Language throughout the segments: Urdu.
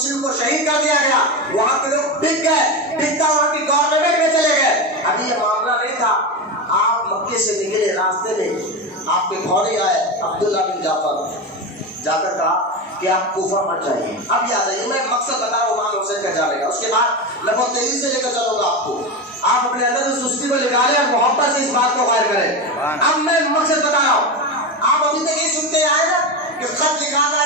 مسلم کو شہید کر دیا گیا، وہاں کے لوگ بک گئے، بکتا وہاں کی گورنمنٹ میں چلے گئے۔ ابھی یہ معاملہ نہیں تھا، آپ مکے سے نکلے، راستے میں آپ کے گھوڑے آئے، عبداللہ بن جعفر جا کر کہا کہ آپ کوفہ مت جائیے۔ اب یاد آئیے، میں مقصد بتا رہا ہوں امام حسین کا جانے کا، اس کے بعد میں بہت تیزی سے لے کر چلوں گا آپ کو، آپ اپنے اندر سے سستی کو نکالیں اور محبت سے اس بات کو غائب کریں۔ اب میں مقصد بتا رہا ہوں، آپ ابھی تک یہ سنتے آئے نا کہ خط لکھا تھا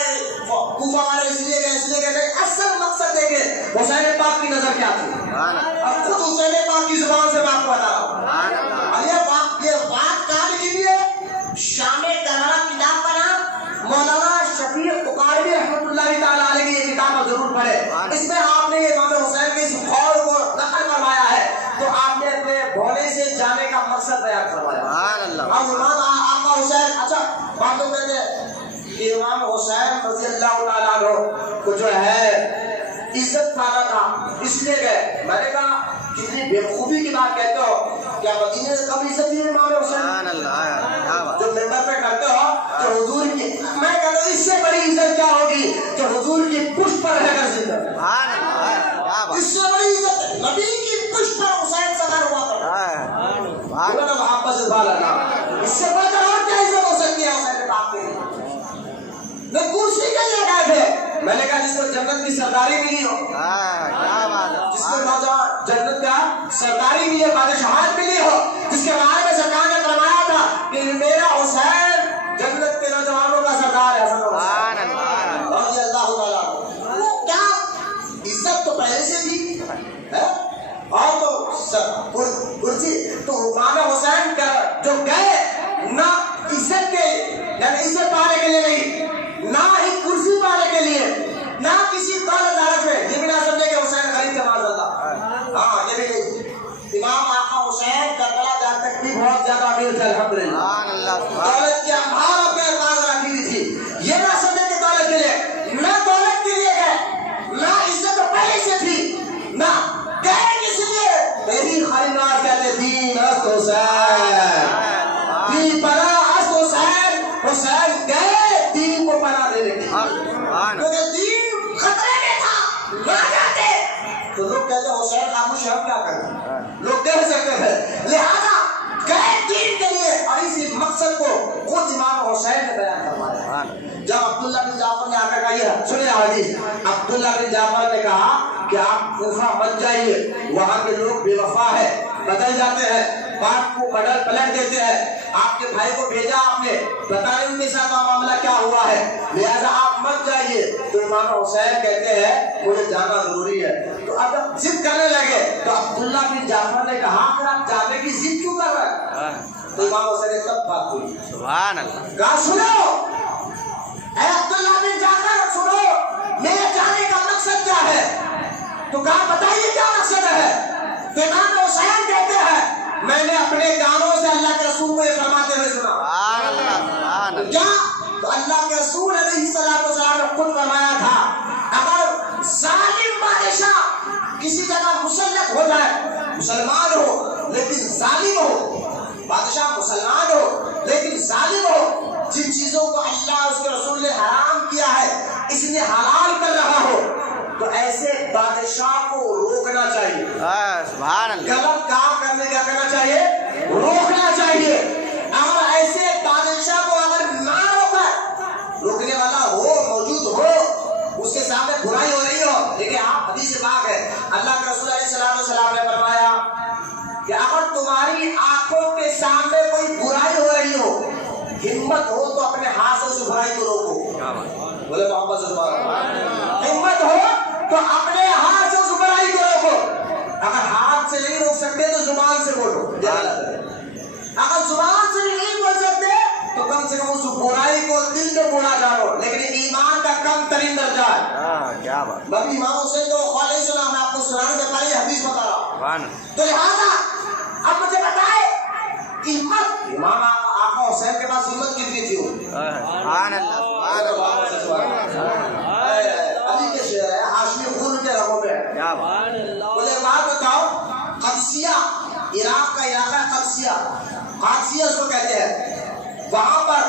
کوفہ والے اس لیے گئے، اصل مقصد دیکھیں حسین پاک کی نظر کیا تھی، اور خود حسین پاک کی زبان سے بات بتا رہا ہوں۔ یہ بات کہاں لکھی ہوئی ہے؟ شام کربلا کتاب کا نام مولانا شفیع اقاڑوی رحمۃ اللہ تعالیٰ علیہ کی یہ کتاب آپ ضرور پڑھیں، اس میں آپ نے امام حسین کے اس قول کو نقل فرمایا ہے، تو آپ نے اپنے بھولے سے جانے کا مقصد بیان فرمایا۔ اب امام آقا حسین، اچھا بات تو کہتے ہیں کہ امام حسین رضی اللہ تعالیٰ عنہ کو جو ہے عزت پانا تھا، اس لیے گئے۔ میں نے کہا کتنی بے خوبی کی بات کہتے ہو، کیا مدینے سے کم عزت ہے امام حسین جو ممبر پہ کرتے ہو کہ حضور کی، میں کہتا ہوں اس سے بڑی عزت کیا ہوگی کہ حضور کی پشت پر رہ کر زندہ، اس سے بڑی عزت نبی کی پشت پر حسین سوار ہوا کرتا، محبت سے بالا، اس سے بڑھ کر اور کیا عزت ہو سکتی ہے حسین پاک کی؟ میں کرسی کے لیے گئے تھے، میں نے کہا جس کو جنت کی سرداری ملی ہو، جس کو نوجوان جنت کا سرداری ملی ہو، بادشاہت ملی ہو، جس کے بارے میں سرکار نے فرمایا تھا کہ میرا حسین جنت کے نوجوانوں کا سردار ہے، رضی اللہ تعالیٰ عنہ۔ وہ کیا عزت تو پہلے سے تھی، اور تو کرسی تو امام حسین جو گئے نہ عزت کے، یعنی عزت پانے کے لیے نہیں، نہ ہی کرسی پانے کے لیے، نہ کسی دولت دولت میں، یہ بھی نہ سمجھے کہ حسین غریب تھے معاذ اللہ، ہاں یہ بھی نہیں۔ امام آقا حسین کربلا جان تک بھی بہت زیادہ امیر تھے الحمدللہ، دولت کی امبار اپنے پاس رکھی ہوئی تھی، یہ نہ سمجھے کہ دولت کے لیے، نہ دولت کے لیے گئے، نہ عزت پہلے سے تھی، نہ گئے کس لیے، میری خالی ناز کہتے دین است حسین، دین پناہ است حسین، حسین گئے دین کو پناہ دینے کے لیے، کیونکہ دین خطرے میں تھا، نہ جاتے تو لوگ کہتے حسین خاموش ہے، ہم کیا کریں، لوگ کہہ سکتے ہیں، لہذا گئے دین کے لیے، اور اسی مقصد کو خود امام حسین نے بیان فرمایا۔ جب عبداللہ بن جعفر نے آ کر کہا، یہ سنیں حدیث، عبداللہ بن جعفر نے کہا کہ آپ کوفہ مت جائیے، وہاں کے لوگ بے وفا ہے، بدل جاتے ہیں، بات کو بدل پلٹ دیتے ہیں، آپ کے بھائی کو بھیجا آپ نے، بتائیں ان کے ساتھ معاملہ کیا ہوا ہے، لہذا آپ مت جائیے۔ تو امام حسین کہتے ہیں مجھے جانا ضروری ہے، تو اب جب ضد کرنے لگے تو عبداللہ بن جعفر نے کہا کہ آپ جانے کی ضد کیوں کر رہے ہیں؟ تو امام حسین نے تب بات ہوئی، سبحان اللہ، کہا سنو اے عبداللہ بن جعفر، سنو میرے جانے کا مقصد کیا ہے؟ تو کہا بتائیے کیا مقصد ہے؟ تو امام حسین کہتے ہیں میں نے اپنے کانوں سے اللہ کے رسول کو یہ فرماتے ہوئے سنا، کیا؟ تو اللہ کے رسول علیہ السلام نے خود فرمایا تھا اگر ظالم بادشاہ کسی جگہ مسلط ہو جائے، مسلمان ہو لیکن ظالم ہو، بادشاہ مسلمان ہو لیکن ظالم ہو، جن چیزوں کو اللہ اس کے رسول نے حرام کیا ہے اس نے حلال کر رہا ہو، تو ایسے بادشاہ کو روکنا چاہیے، سبحان اللہ، غلط کام کرنے کا کرنا چاہیے، روکنا چاہیے۔ اگر ایسے بادشاہ کو اگر نہ روکنے والا ہو، موجود ہو، اس کے سامنے برائی ہو رہی ہو، دیکھیں آپ حدیث پاک ہے، اللہ کے رسول علیہ السلام نے فرمایا کہ اگر تمہاری آنکھوں کے سامنے کوئی برائی ہو رہی ہو، ہمت ہو تو اپنے ہاتھ سے اس برائی کو روکو، بولے محمد صلی اللہ علیہ وسلم، ہمت ہو تو اپنے ہاتھ سے اس برائی کو روکو، اگر ہاتھ سے نہیں روک سکتے تو زبان سے بولو، اگر زبان سے نہیں بول سکتے تو کم سے کم اس برائی کو دل میں بولا جاؤ، لیکن ایمان کا کم ترین درجہ ہے، کیا بات، نبی امام حسین جو خالص سنا میں آپ کو سنانے سے پہلے حدیث بتا رہا ہوں، تو لہذا اب مجھے بتائے ہمت، امام آقا حسین کے پاس ہمت کتنی تھی؟ سبحان اللہ، علی کے شعر ہے، ہاشمی خون کے رگوں میں ہے، مجھے بات بتاؤ، قادسیہ عراق کا علاقہ ہے، قادسیہ اس کو کہتے ہیں، وہاں پر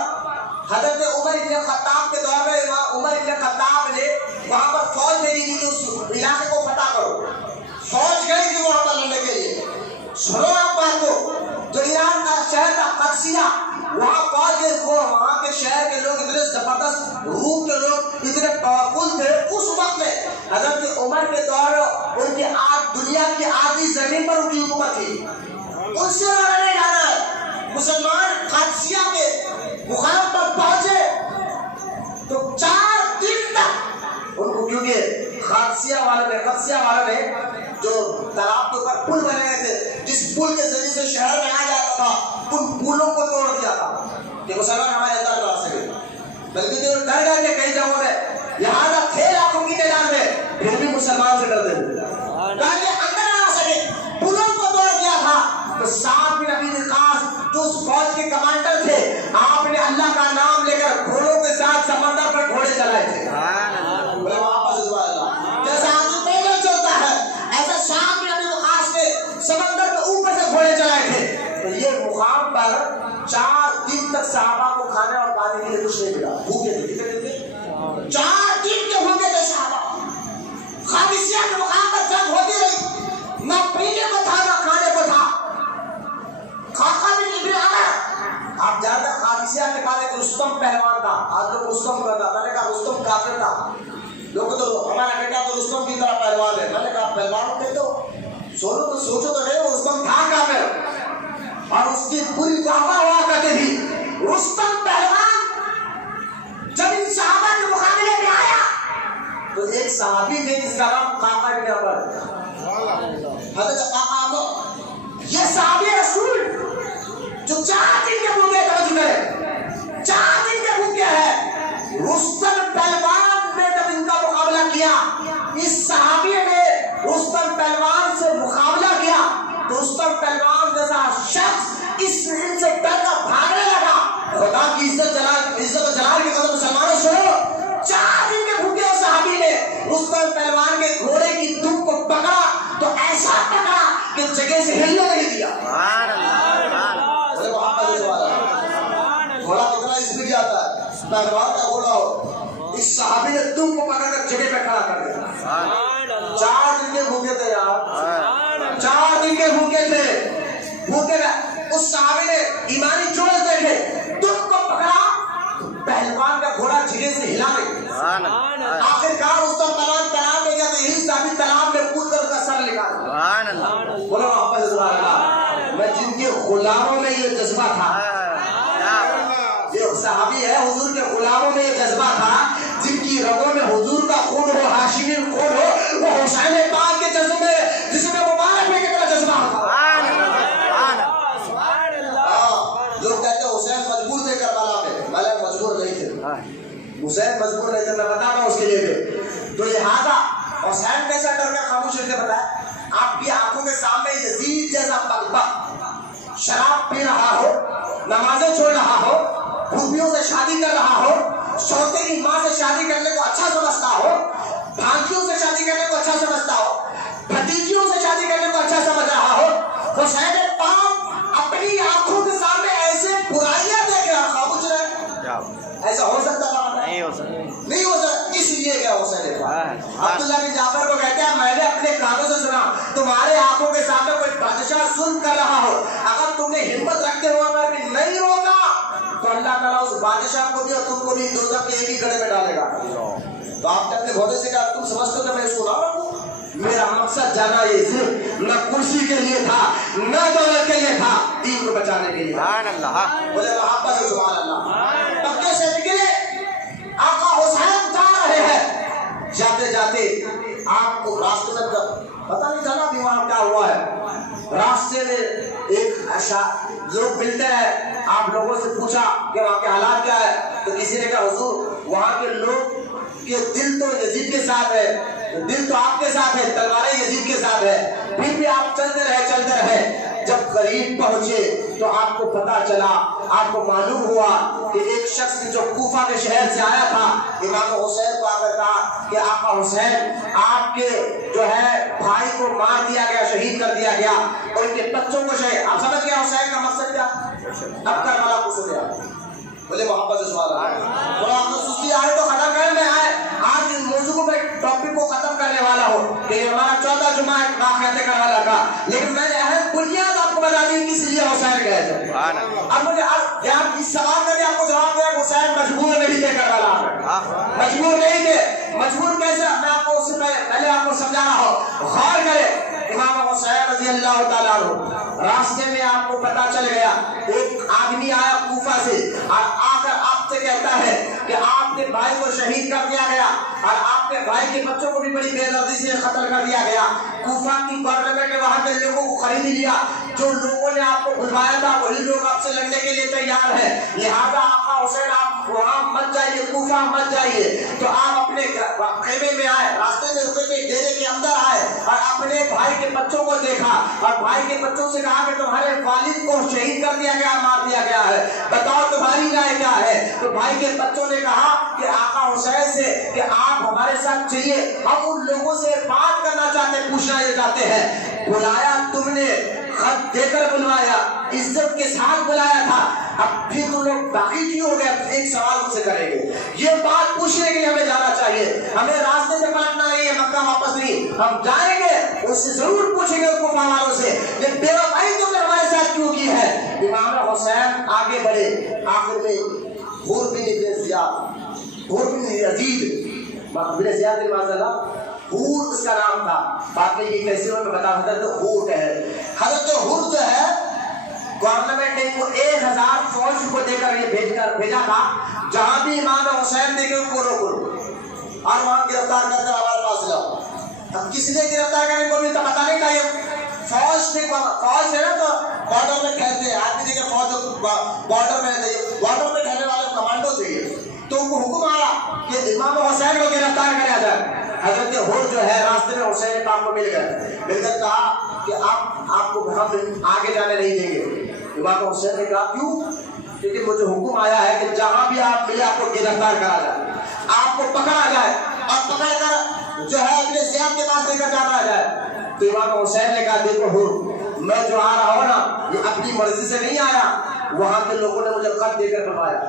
حضرت عمر ابن خطاب کے دور میں عمر ابن خطاب نے وہاں پر فوج بھیجی تھی کہ اس علاقے کو فتح کرو. فوج گئی تھی وہاں پر لڑنے کے لیے. سنو آپ بات کو. تو ایران کا شہر تھا قادسیہ, وہاں فوج وہاں کے شہر کے لوگ اتنے زبردست, روم کے لوگ اتنے پاورفل تھے اس وقت میں. حضرت عمر کے دور ان کی دنیا کی آدھی زمین پر ان کی حکومت تھی. ان سے لڑنے جانا ہے. مسلمان قادسیہ کے مقام پر پہنچے تو 4 دن تک ان کو, کیونکہ قادسیہ والوں نے جو تالاب کے اوپر پل بنے ہوئے تھے, جس پل کے ذریعے سے شہر میں آ جاتا تھا, ان پلوں کو توڑ دیا تھا کہ مسلمان ہمارے اندر نہ آ سکے. بلکہ جو ڈر گئے تھے کئی جگہوں میں, لہٰذا تھے لاکھوں کی تعداد میں, پھر بھی مسلمان سے ڈرتے تھے تاکہ اندر نہ آ سکے. پلوں کو توڑ دیا تھا. تو سعد بن ابی وقاص جو اس فوج کے کمانڈر تھے, آپ نے اللہ کا نام لے کر گھوڑوں کے ساتھ سمندر پر گھوڑے چلائے تھے. جیسا آدمی پیدل چلتا ہے ایسا سعد بن ابی وقاص نے سمندر کے اوپر سے گھوڑے چلائے تھے. تو یہ مقام پر 4 دن تک صحابہ کو کھانے اور پانی کے لیے کچھ نہیں ملا. بھوکے تھے 4 دن کے بھوکے تھے صحابہ. قادسیہ کے مقام پر جنگ ہوتی رہی, نہ پینے کو تھا نہ کھانے کو تھا. خاقہ بن ابن عمر, آپ جانتے ہیں قادسیہ کے بعد ایک رستم پہلوان تھا. آج لوگ رستم کرتا, میں نے کہا رستم کافر تھا. لوگ تو ہمارا بیٹا تو رستم کی طرح پہلوان ہے. میں نے کہا پہلوان تھے تو سوچو تو نہیں, رستم تھا کافر اور اس کی پوری واہ ہوا کرتے تھی. رستم پہلوان جب ان صحابہ کے مقابلے میں آیا تو ایک صحابی تھے جس کا نام خاقہ بن عمر. حضرت خاقہ عمر, یہ صحابی رسول جو 4 دن کے بھوکے, توجہ کریں 4 دن کے بھوکے ہے. رستم پہلوان نے جب ان کا مقابلہ کیا, اس صحابی نے رستم پہلوان سے مقابلہ کیا تو رستم پہلوان جیسا شخص ان سے ڈر کر بھاگنے لگا. خدا کی عزت و جلال کی قسم مسلمانوں سنو, 4 دن کے بھوکے اس صحابی نے رستم پہلوان کے گھوڑے کی دم کو پکڑا تو ایسا پکڑا کہ جگہ سے ہلنے نہیں دیا. گھوڑا کتنا اسپیڈ جاتا ہے, پہلوان کا گھوڑا ہو, اس صحابی نے دم کو پکڑ کر جگہ پہ کھڑا کر دیا. 4 دن کے بھوکے تھے یار, 4 دن کے بھوکے تھے. بھوکے اس صحابی نے ایمانی جوش دیکھے, دم کو پکڑا, پہلوان کا گھوڑا جگہ سے ہلا نہیں. آخرکار رستم پہلوان تالاب میں گیا تو یہی صحابی تالاب میں کود کر اس کا سر نکالا. بولو محمد سبحان اللہ. میں جن کے غلاموں میں یہ جذبہ تھا, یہ صحابی ہے حضور کے غلاموں میں یہ جذبہ تھا, جن کی رگوں میں حضور کا خون ہو, ہاشمی خون ہو, وہ حسین پاک کے جذبے جس میں مبارک میں کتنا جذبہ ہوتا. لوگ کہتے ہیں حسین مجبور تھے کربلا میں, میں مجبور نہیں تھے. حسین مجبور نہیں تھے, میں بتاتا ہوں اس کے لیے. تو لہٰذا حسین کیسا ڈر کر خاموش رہتے بتایا, آپ کی آنکھوں کے سامنے یزید جیسا بغبغ شراب پی رہا ہو, نمازیں چھوڑ رہا ہو, خوبیوں سے شادی کر رہا ہو, شوہر کی ماں سے شادی کرنے کو اچھا سمجھتا ہو, بھانجیوں سے شادی کرنے کو اچھا سمجھتا ہو, بھتیجیوں سے شادی کرنے کو اچھا سمجھ رہا ہو. حسین پاک اپنی آنکھوں کے سامنے ایسے برائیاں دیکھ رہا خاموش رہے. ایسا ہو سکتا تھا؟ نہیں ہو سکتا. اس لیے کیا حسین پاک عبداللہ بن جعفر کو کہتے ہیں, میں نے اپنے کانوں سے سنا تمہارے آنکھوں کے سامنے کوئی بادشاہ ظلم کر رہا ہو, اگر تم نے ہمت رکھتے ہوئے اگر بھی نہیں روکا تو اللہ تعالیٰ اس بادشاہ کو بھی اور تم کو بھی دوزخ کے ایک ہی گڑھے میں ڈالے گا. تو آپ نے اپنے گھوڑے سے کہا تم سمجھتے ہو کہ میں اس کو نہ رکھوں؟ میرا مقصد جانا یہ صرف نہ کرسی کے لیے تھا نہ دولت کے لیے تھا, دین کو بچانے کے لیے. بولے محبت سے سبحان اللہ. مکے سے نکلے آقا حسین جا رہے ہیں, جاتے جاتے آپ کو راستے میں پتہ نہیں چلا بھی وہاں کیا ہوا ہے. راستے میں ایک لوگ ملتے ہیں, آپ لوگوں سے پوچھا کہ وہاں کے حالات کیا ہے, تو کسی نے کہا حضور وہاں کے لوگ کے دل تو یزید کے ساتھ ہے, دل تو آپ کے ساتھ ہے, تلواریں یزید کے ساتھ ہے. پھر بھی آپ چلتے رہے. جب قریب پہنچے تو آپ کو پتا چلا, آپ کو معلوم ہوا کہ ایک شخص جو کوفہ کے شہر سے آیا تھا, امام حسین کو آ کر کہا کہ آقا حسین آپ کے جو ہے بھائی کو مار دیا گیا, شہید کر دیا گیا, اور ان کے بچوں کو شہید. آپ سمجھ گیا حسین کا مقصد کیا؟ اب کربلا کو سنیا. بولے محبت سے سوال ہے. سستی آئے تو ختم کرنے میں آئے, آج اس موضوع کو میں ٹاپک کو ختم کرنے والا ہوں کہ ہمارا 14 جمعہ واقعہ کر والا تھا، لیکن میں نے اہم بنیاد آپ کو بتا دی کس لیے حسین گئے تھے۔ اب مجھے اس سوال کا بھی آپ کو جواب دیا کہ حسین مجبور نہیں تھے کر والا، مجبور نہیں تھے۔ مجبور کیسے؟ میں آپ کو اس سے پہلے آپ کو سمجھا رہا ہوں، غور کریں۔ امام حسین رضی اللہ تعالیٰ عنہ راستے میں آپ کو پتا چل گیا، ایک آدمی آیا کوفہ سے اور آ کر آپ سے کہتا ہے کہ آپ کے بھائی کو شہید کر دیا گیا اور آپ کے بھائی کے بچوں کو بھی بڑی بے دردی سے قتل کر دیا گیا۔ کوفہ کی گورنمنٹ نے وہاں کے لوگوں کو خرید لیا، جو لوگوں نے آپ کو بلوایا تھا وہی لوگ آپ سے لڑنے کے لیے تیار ہیں، لہذا آقا حسین آپ وہاں مت جائیے، کوفہ مت جائیے۔ تو آپ اپنے خیمے میں آئے، راستے میں رکے تھے، ڈیرے کے اندر آئے اور اپنے بھائی کے بچوں کو دیکھا اور بھائی کے بچوں سے کہا کہ تمہارے والد کو شہید کر دیا گیا، مار دیا گیا ہے، بتاؤ تمہاری رائے کیا ہے؟ تو بھائی کے بچوں نے کہا کہ آقا حسین سے کہ آپ ہمارے ساتھ چلیے، ہم ان لوگوں سے بات کرنا چاہتے ہیں، پوچھنا یہ چاہتے ہیں۔ بلایا تم نے، خط دے کر بلوایا، عزت کے ساتھ بلایا تھا، اب پھر تم لوگ باقی کیوں ہو گئے؟ ایک سوال مجھ سے کریں گے، یہ بات پوچھنے کے لیے ہمیں جانا چاہیے، ہمیں راستے سے پلٹنا نہیں ہے، مکہ واپس نہیں، ہم جائیں گے اس سے ضرور پوچھیں گے کوفہ والوں سے کہ بے وفائی تم نے ہمارے ساتھ کیوں کی ہے۔ امام حسین آگے بڑھے، آخر میں حور بن زیاد، حور بن یزید بن زیاد حور اس کا نام تھا، بعد میں یہ کیسے میں بتا حضرت حور ہے۔ حضرت حور جو ہے گورنمنٹ نے ان کو 1000 فوج کو دے کر یہ بھیجا تھا، جہاں بھی امام حسین دیکھے ان کو روکو اور وہاں گرفتار کر کے ہمارے پاس لاؤ۔ اب کسی نے گرفتار کرنے کو بھی تو پتا نہیں تھا، یہ فوج ہے نا، تو بارڈر میں ٹھہرتے ہیں، آدمی دیکھے فوج بارڈر میں رہتے ہیں، بارڈر میں ٹھہرنے والے کمانڈو تھے، تو ان کو حکم آیا کہ امام حسین کو گرفتار کیا جائے۔ حضرت حور جو ہے راستے میں حسین پاک کو مل گئے، مل کر کہا کہ آپ کو ہم آگے جانے نہیں دیں گے۔ امام حسین نے کہا کیوں؟ کیونکہ مجھے حکم آیا ہے کہ جہاں بھی آپ ملے آپ کو گرفتار کرا جائے، آپ کو پکڑا جائے اور پکڑ کر جو ہے اپنے زیاد کے پاس لے کر جانا جائے۔ تو امام حسین نے کہا دیکھو حور، میں جو آ رہا ہوں نا یہ اپنی مرضی سے نہیں آیا، وہاں کے لوگوں نے مجھے خط دے کر بلوایا۔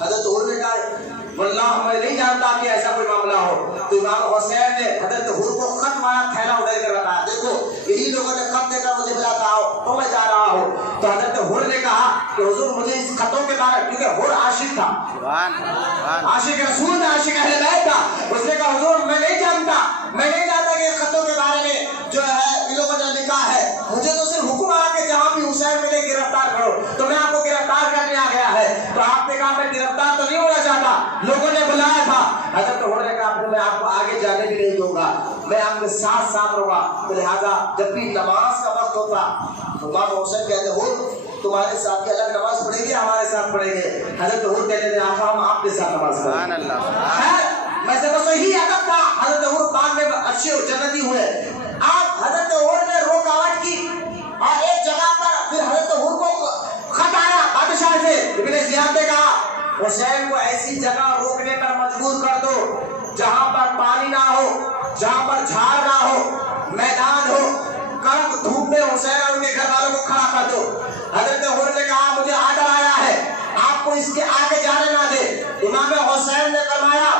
حضرت حور نے کہا واللہ میں نہیں جانتا کہ ایسا کوئی معاملہ ہو۔ تو امام حسین نے حضرت حور کو خط والا تھیلا اٹھا کر بتایا، دیکھو یہی لوگوں نے خط دے کر مجھے بلاتا ہو تو میں جا رہا ہوں۔ تو حضرت حور نے کہا کہ حضور مجھے اس خطوں کے بارے، کیونکہ حور عاشق تھا، عاشق رسول تھا، عاشق اہل بیت تھا، اس نے کہا حضور میں نہیں جانتا کہ خطوں کے بارے میں جو ہے ان لوگوں نے لکھا ہے، مجھے تو صرف حکم آیا کہ جہاں بھی حسین ملے گرفتار کرو، تو میں آپ کو گرفتار کرنے آ گیا ہے۔ تو آپ نے کہا میں گرفتار تو نہیں ہونا چاہتا، لوگوں نے بلایا تھا۔ حضرت عمر نے کہا میں آپ کو آگے جانے بھی نہیں دوں گا، میں آپ کے ساتھ رہوں گا، تو لہٰذا جب بھی نماز کا وقت ہوتا امام حسین کہتے ہو تمہارے ساتھ الگ نماز پڑھیں گے ہمارے ساتھ پڑھیں گے۔ حضرت عمر کہتے تھے آقا ہم آپ کے ساتھ نماز پڑھیں گے۔ خیر میں سے بس یہی ادب تھا، حضرت عمر بعد میں اچھے جنتی ہوئے۔ آپ حضرت عمر نے رکاوٹ کی اور ایک جگہ پر پھر حضرت عمر کو خط آیا بادشاہ سے، ابن زیاد نے کہا حسین کو ایسی جگہ روکنے پر مجبور کر دو جہاں پر پانی نہ ہو، جہاں پر جھاڑ نہ ہو، میدان ہو، کڑک دھوپ میں حسین اور ان کے گھر والوں کو کھڑا کر دو۔ حضرت عمر نے کہا مجھے آرڈر آیا ہے آپ کو اس کے آگے جانے نہ دے۔ امام حسین نے فرمایا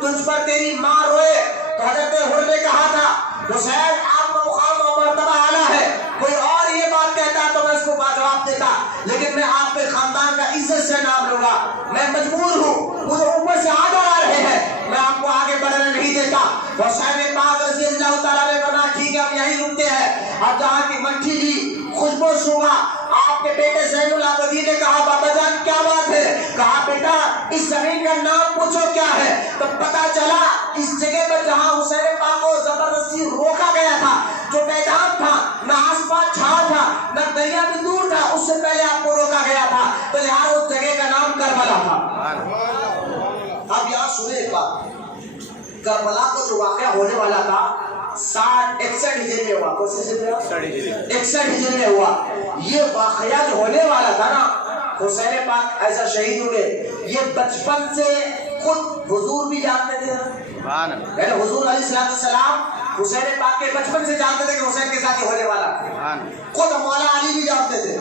تجھ پر تیری ماں روئے، تو حضرت عمر نے کہا تھا حسین آپ کا مقام و مرتبہ اعلیٰ ہے، کوئی اور یہ بات کہتا تو میں اس کو جواب دیتا، لیکن میں آپ کے خاندان کا عزت سے نام لوں گا، میں مجبور ہوں، مجھے اوپر سے آرڈر آ رہے ہیں، میں آپ کو آگے بڑھنے نہیں دیتا۔ حسین پاک رضی اللہ تعالیٰ نے فرمایا ٹھیک ہے ہم یہیں رکتے ہیں، اور جہاں کی مٹھی بھی خوشبو سونگا۔ آپ کے بیٹے زین العابدین نے کہا بابا جان کیا بات ہے؟ کہا بیٹا اس زمین کا نام پوچھو کیا ہے؟ تو پتا چلا اس جگہ پر جہاں حسین پاک کو زبردستی روکا گیا تھا، جو میدان تھا نہ آس پاس جھاڑ تھا نہ دریا بھی دور تھا، اس سے پہلے آپ کو روکا گیا تھا، تو لہٰذا اس جگہ کا نام کربلا تھا۔ اب یہاں سنیں ایک بات، کربلا کو جو واقعہ ہونے والا تھا 61 ہجری میں ہوا، 61 ہجری میں ہوا۔ یہ واقعہ جو ہونے والا تھا نا، حسین پاک ایسا شہید ہوئے، یہ بچپن سے خود حضور بھی جانتے تھے، حضور علیہ السلام حسین پاک کے بچپن سے جانتے تھے کہ حسین کے ساتھ یہ ہونے والا، خود مولا علی بھی جانتے تھے۔